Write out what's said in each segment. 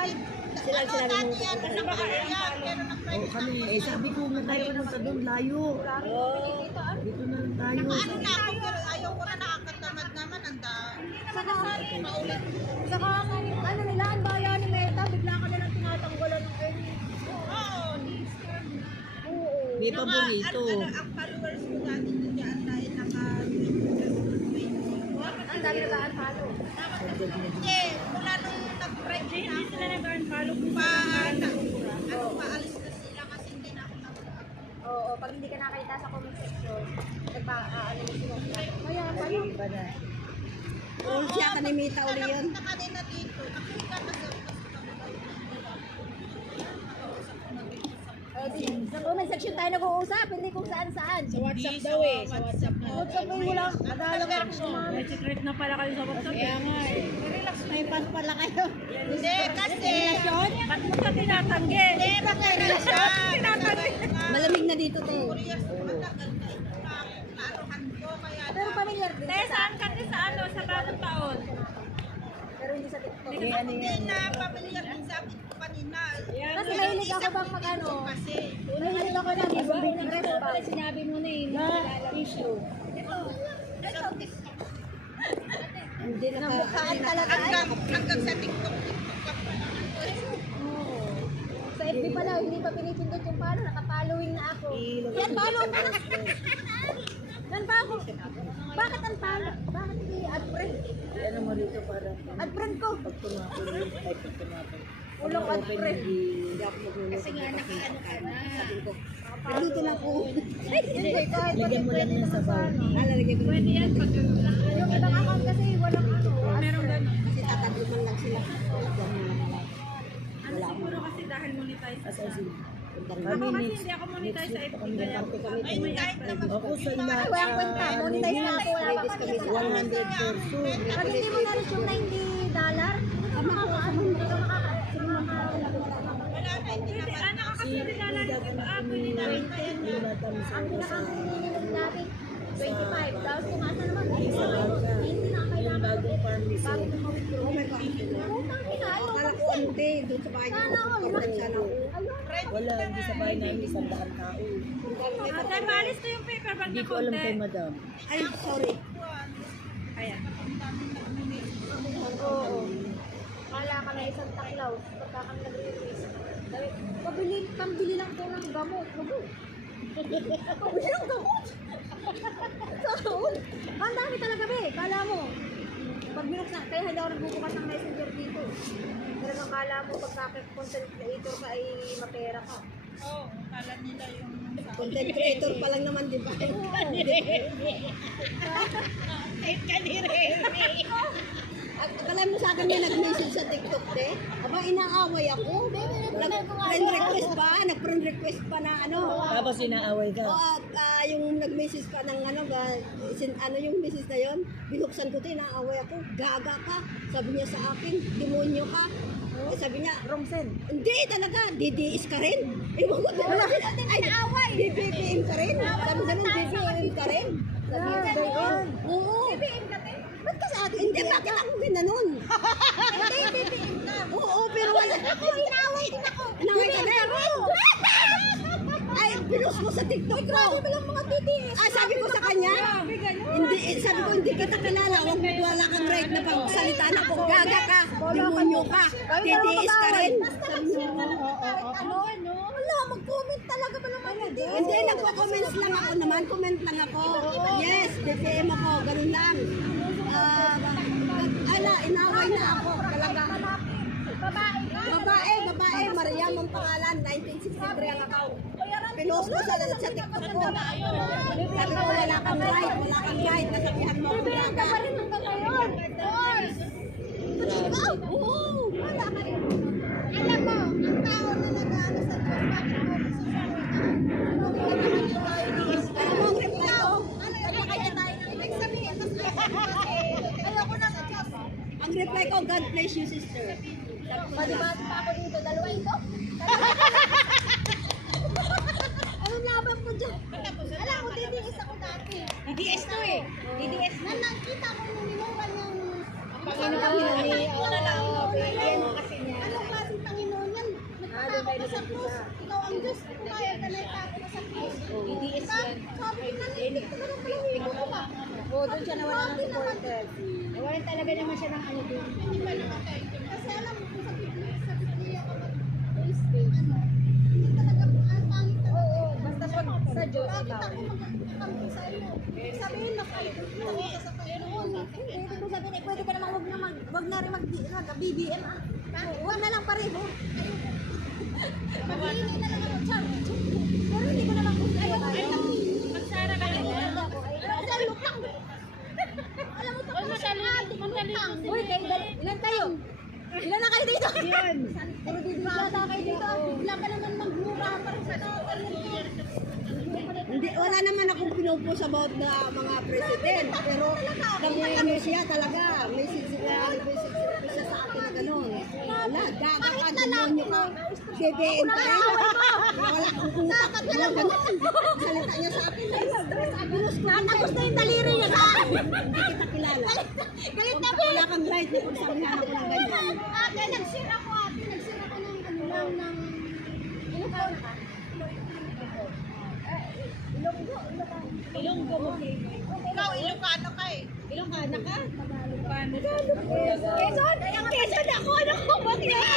Sila sinabi mo Oo kami, eh sabi ko nga tayo punta doon, layo. Dito na lang tayo. Ano na ako, pero ayaw ko na nakakatamad naman. Saka ano nila, ang bayan ni Meta, bigla ka nalang tinatanggalan ng earnings. Oo. May paborito. Ang followers ko dati dyan dahil Ang dami nag-unfollow. Mula nung nag-break na Hindi sila nag-unfollow kung paalis na sila kasi hindi na ako Oo, pag hindi ka nakita sa comment section, nagpa-ano sila. Kaya, paano? Iba na. Oo, siya ka ni Mita uli yun. na kanina dito. Nakita na sa Sa comment section tayo nag-uusap, hindi kung saan-saan. Sa WhatsApp daw eh. Sa WhatsApp na. WhatsApp mo wala, madalang ako sumama. May secret na pala kayo sa WhatsApp. Kaya nga eh. May pass pala kayo. Hindi, kasi Ba't mo ka tinatanggi? hindi, bakit relasyon? Tinatanggi. Malamig na dito, te. Curious, matagal na ito na naaruhan ko, kaya Pero familiar din. Te, saan ka te sa ano? Sa bagong taon? Pero hindi sa TikTok. hindi na familiar din sa akin ko kanina. Kasi mahilig ako bang mag-ano. Kasi, Mahilig ako na bibig ng rest ba? Sinabi mo na eh. Na issue. Hindi na mukhaan talaga. hanggang sa TikTok. Sa FB pala, hindi pa pinipindot yung follow. Naka-following na ako. Yan, follow na. Nan ba ako? Bakit ang follow? Bakit hindi ad-friend? Ano mo dito para Ad-friend ko. pag tumapon yung type pag tumapon. Ulong ad-friend. Hindi ako magulo. Kasi nga nakaano ka na. Nagluto lang ko. Hindi, kahit Bigyan mo lang ng sabaw. Lalagay ko. Pwede yan pag Yung ibang account kasi walang ano. meron ganun. Kasi tatagluman lang sila. Ano siguro kasi dahil monetize As ka. as in. Ako Kami kasi next. hindi ako monetize sa FB. Kami Kaya kami kami. Ay, kahit naman. Ako sa ina. Walang kwenta. Monetize na ako. Wala pa kami. 100 peso. Pag hindi mo na yung $90, hindi ka makakaano. Hindi ka Hindi, ano ka kasi nilalala ko ba ako Hindi nilalala. natin sa ang pinakaminimum natin, 25. Tapos kung asa naman, sa bangka. hindi na Yung kailangan. bagong farm Bago resort. mo ma-withdraw. Oh my God. Utang ina, ayaw ko. Hindi, doon sa bahay Sana all. Ayun. Wala, hindi sa bahay namin 100 tao. Ate, maalis ko yung paper bag Hindi na ko alam konti. kay madam. Ay, sorry. Kaya. Oo. Kala ka na isang taklaw. Pagka kang nag-release. Pambili lang po ng gamot. Pambili ng gamot? Saan? Ang dami talaga be. Kala mo. Pag binuksan, kaya hindi ako nagbubukas ng messenger dito. Talagang kala mo pagka-content creator ka ay mapera ka. Oo, kala nila yung Content creator pa lang naman, di ba? At akala mo sa akin may nag-message sa TikTok, te? Aba, inaaway ako. Nag-friend request pa. Nag-friend request pa na ano. Tapos inaaway ka. O, yung nag-message pa ng ano, ano yung message na yon? Binuksan ko ito, inaaway ako. Gaga ka. Sabi niya sa akin, demonyo ka. Eh, sabi niya, Romsen. Hindi talaga, DDS ka rin. Ewan ko, wala natin inaaway. BBM ka rin. Sabi ganun, BBM ka rin. Sabi niya, ganun. Oo. BBM ka rin? Ba't ka sa akin? Hindi, bakit ako ginanon? Hindi, BBM ka. Oo, pero wala. Ako, inaaway din ako. Inaaway ka rin? Ay, pinost mo sa TikTok ko. Grabe mo lang mga DDS. Sabi ko sa kanya, hindi, sabi ko, hindi kita kilala. Wala kang right na pagsalita na ko. Gaga ka, demonyo ka, DDS ka rin. Sabi niya, ano? Wala, mag-comment talaga ba naman DDS? Hindi, nagko-comments lang ako naman. Comment lang ako. Yes, DPM ako, ganun lang. Inaway na ako. Talaga. Babae, Mariam ang pangalan, 1963 ang account. Pinost ko sa TikTok ko. Sabi ko, wala kang right, nasabihan mo ako gaga. Ka rin hanggang ngayon. Oo, wala ka rin. Alam mo, ang tao na nag-ano sa Diyos, bakit mo alam mo ang reply ko? Kaya tayo na ibig sabihin, ayoko na sa Diyos. Ang reply ko, God bless you, sister. Palibat pa ako dito, dalawa ito. Anong laban ko dyan? Alam ko, DDS ako dati. DDS to eh. DDS Na nakita ko nung ninuman yung... Panginoon ni... Ano kasi niya? Anong klase sa krus. Ikaw ang Diyos. Pumayag ka na itago ka sa krus. DDS Diba? yan. Sabi ko na hindi ko naman pala hihiro ka. Oo, doon siya nawala ng supporter. Nawalan talaga naman siya ng ano doon. Hindi ba naman kasi alam mo kung sa Biblia ka hindi talaga ang pangit talaga. Oo, basta sa Diyos Bakit ikaw. ako magkakampi sa iyo? Sabihin na kayo, ka sa Panginoon. Hindi, ibig sabihin, pwede ka namang wag na rin mag-BBM ah. Huwag na lang pareho. Maghihingi na lang ako dyan. Pero hindi ko naman gusto yun. Magsara ka na yan. Dahil lutang. Alam mo, tapos siya lutang. Uy, ilan kayo? Ilan na kayo dito? Yan. Puro bibigata kayo dito. Bigla ka naman magmura para sa tao. Hindi, wala naman akong pinupos about na mga president. Pero ano siya talaga. May siya sa akin na gano'n. Wala, gaga ka, demonyo ka. BBM ka rin. Wala akong utak. Wala gano'n. Salita niya sa akin. Natagos na yung daliri niya sa akin. Hindi kita kilala. Galit na Wala kang right na pagsabihan ako ng ganyan. Ate, nagsira ko ate. Nagsira ko ng ano lang ng... Ilonggo mo. Ikaw, Ilocano ka eh. Ilongana ka? Quezon! Quezon ako! Ano ko? Bakit ako?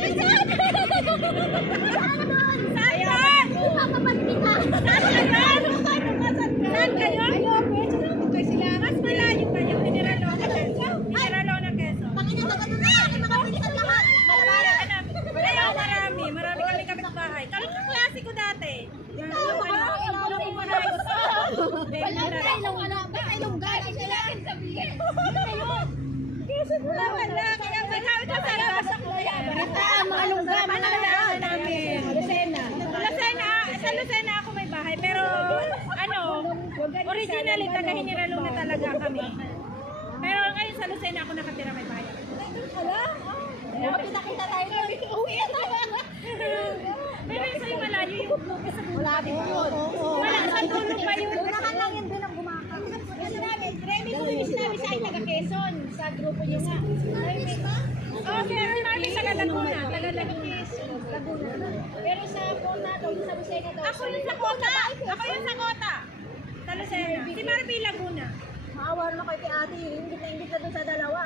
Quezon! Saan ka? Papapanti ka! Saan ka? Saan kayo? Quezon lang kayo sila. Mas malayo kayo. Mineralona, Quezon. Mineralona, Quezon. Panginoon na ganun na. Ay, mga pinsan lahat. Marami kami kapitbahay. Klase ko dati. Wala na ilong galing sila. Sabihin. Wala. Kaya magkawin ka sa basa ko yan. Mga lungga, Malalaman namin. Sa Lucena ako may bahay. Pero originally taga Hiniraluna talaga kami. Pero ngayon sa Lucena ako nakatira may bahay. Kita tayo doon. Uwi na. Pero yung sa'yo malayo yung Wala din yun. wala sa tulog pa yun. Unahan lang yun din ang gumakang. Kasi namin, Remy ko yung sinabi sa akin, taga Quezon, sa grupo niyo nga. Oo, kaya sinabi sa Laguna. Taga Laguna. Pero sa Kota daw, sa Lucena daw. Ako yung sa Kota. Ako yung sa Kota. Sa Lucena. Si Marby Laguna. Maawa naman kayo kay ate, ingit na doon sa dalawa.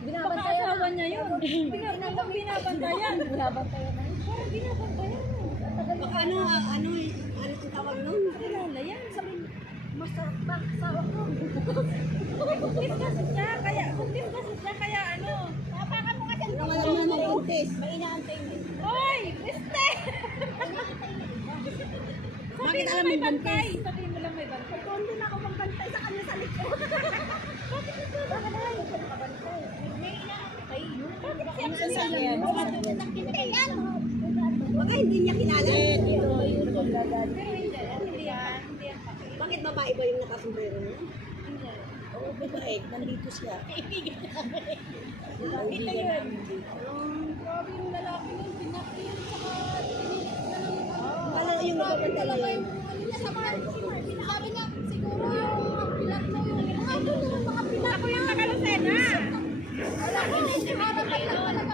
Baka asawa niya yun. Binabantayan. Binabantayan na. Baka ano ang tawag nun? Kilala yan. Sabi, Masarap ba? Sawa ko. buntis kasi siya. Kaya ano. Napakan mo kasi. Wala naman ng buntis. May inaantay mo. Oy! Kriste! Bakit alam may mo bantay. buntis? Sabihin mo lang may bantay. Kung hindi na ako magbantay sa kanya sa likod. Bakit ito? Bakit na hindi ko nakabantay? May inaantay. Bakit siya yan? Hindi yan. Baka hindi niya kilala. Hindi yan. Bakit babae ba yung nakasombrero niya? Oo, babae. Nandito siya. Ito yun. Grabe yung lalaki nun. Pinakil saka Wala yung nagpapantala yun. Sabi niya, siguro yung pilat na yung ano yung mga pilat. Ako yung taga Lucena. Wala ko hindi harapan lang talaga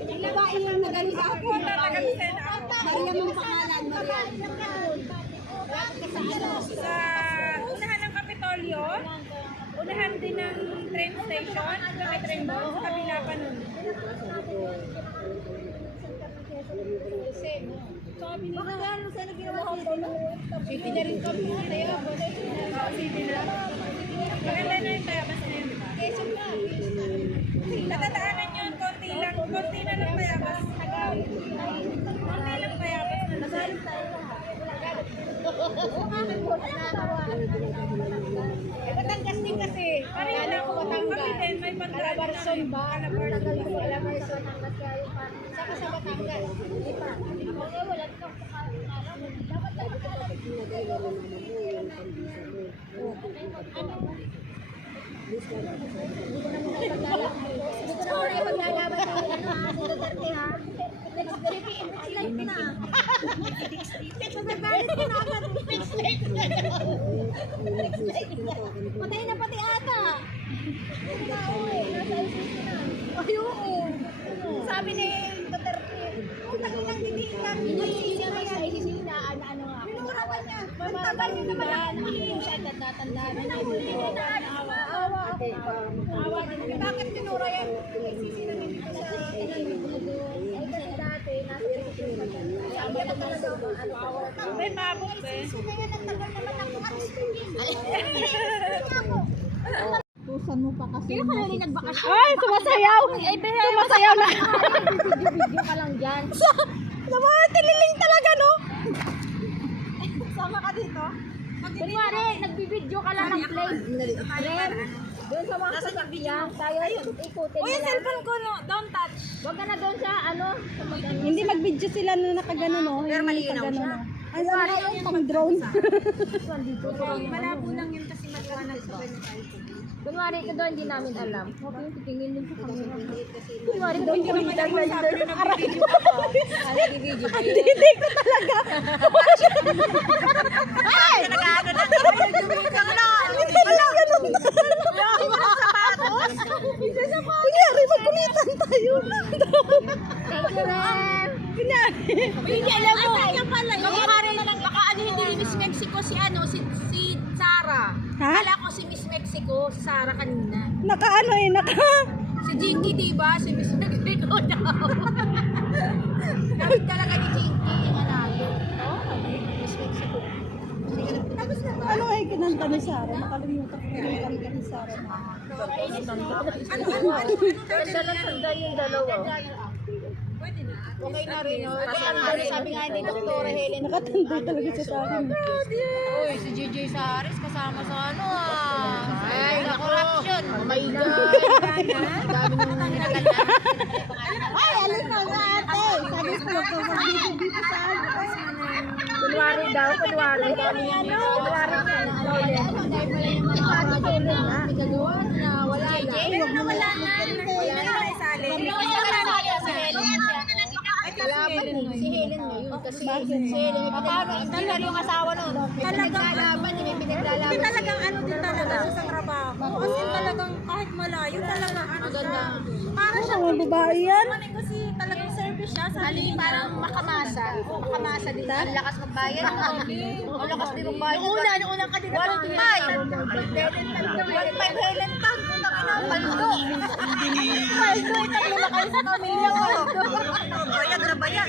Yung babae yung nagano sa Ako akin. na taga Lucena ako. Maria mong pangalan, Maria. Sa unahan ng Kapitolyo. Unahan din ng train station. May train doon. Sa kabila pa nun. Bakit yan? Saan ginawa City na rin kami. City na. Maganda na yung Tayabas na yun, di ba? Natataanan yun, konti lang. Konti na lang Tayabas. Konti lang Tayabas na nasal. Batangas din kasi. Pareho na ako. Kami din, may pagdaan. Calabarzon ba? Calabarzon. Saka sa Batangas. Hindi pa. Ako wala kang pakaalam. Dapat alam. Gusto na muna ipaglalaban ng sa Duterte ha. Next slide na. Nagagalit ko na agad. Next slide na. Patay na pati ata. Nasa ICC na. Ay, oo. sabi ni Duterte, utang lang dinihilan. Siya may sa isisili na ano nga. Minura pa niya. Matagal din naman ako. Siya tatanda na niya. Awa ako. Awa din. Bakit minura yan? Nagsisi na nito sa Ay kasi dati, nasa sabi ko na daw, ano awa. may mabot eh. Sino yan? Ang tagal naman ako. Tusan mo pa kasi. Kaya ka rin nagbakasyon. Ay, sumasayaw. Sumasayaw na. Video ka lang dyan. Naman, tililing talaga, no? Sama ka dito. Kunwari, nagbibideo ka lang ng play. Ren, doon sa mga sasakyan, tayo ikutin Uy, yung cellphone ko, no? Don't touch. Huwag ka na doon sa ano. Hindi mag-video sila na nakagano no. Pero malinaw siya. Ay, ano yung pang drone? Malabo lang yun kasi maliwanag sa Kunwari ka doon, hindi namin alam. Huwag yung titingin din sa camera. Kunwari doon, hindi namin alam. Hindi ko talaga. Ay! Nag-ano na. Wala, ganun na. Kunyari, magkulitan tayo. Thank you, Ren. Hindi, alam mo. Kamukha rin na lang. Baka ano hindi Miss Mexico si ano, si Sarah. Ha? Kala ko si Miss Mexico, si Sarah kanina. Naka. Si Jinky, diba? Si Miss Mexico daw. Dapat talaga ni Jinky yung manalo. Miss Mexico. Tapos na ba? Ano ay kinanta ni Sarah? Nakalimutan ko yung kanta ni Sarah. Tanda yung dalawa. Okay na rin. Sabi nga ni Dr. Helen. Nakatanda talaga siya sa akin. Uy, si JJ Saris kasama sa ano Ay, na corruption. Oh my God. Dami nung nangyagal. Ay, alis na nga ate. Sabi ko, magpapabidyo dito sa akin. Kunwari daw, kunwari. Kunwari Wala na. Pero nawala na. Wala na isali. Si Helen ngayon kasi si Helen talaga yung asawa nun. Talagang laban, may pinaglalaban. Hindi talagang ano din talaga sa trabaho. Kasi talagang kahit malayo talagang ano siya. Para siya Mga babae yan. kasi talagang service siya. Sabi parang makamasa. Makamasa din. Ang lakas magbayad. Ang lakas din magbayad. Nung unang kanina. 1.5 Helen Tan. Paldo. Paldo. Ito na kayo sa pamilya. Bayad na bayad.